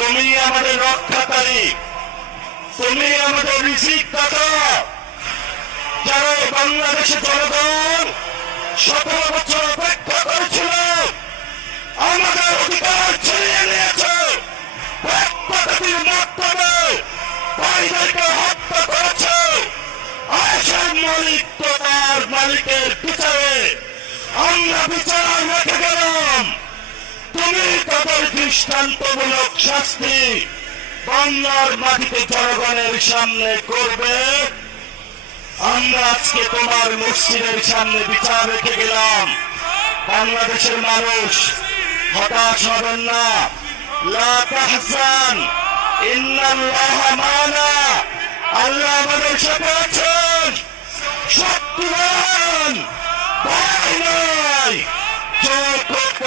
তুমি আমাদের রক্ষাকারী, তুমি আমাদের রিজিক দাতা। যারা বাংলাদেশের জনগণ 17 বছর অপেক্ষা করেছিল, আমাদের অধিকার ছিনিয়ে নিয়েছে, পক্ষপাতের মাধ্যমে ভাইদেরকে হত্যা করেছে। আয়েশার মালিক তো তার মালিকের বিচারে আমরা বিচার রেখে গেলাম। তুমি তাদের দৃষ্টান্তমূলক শাস্তি বাংলার মাটিতে জনগণের সামনে করবে। আমরা আজকে তোমার মসজিদের সামনে বিচার রেখে গেলাম। বাংলাদেশের মানুষ হতাশ হবেন না। লা তাহজান ইন্নাল্লাহা মা'ানা, আল্লাহ আমাদের সাথে আছেন। শক্তিমান ভয় নাই, জয় করব।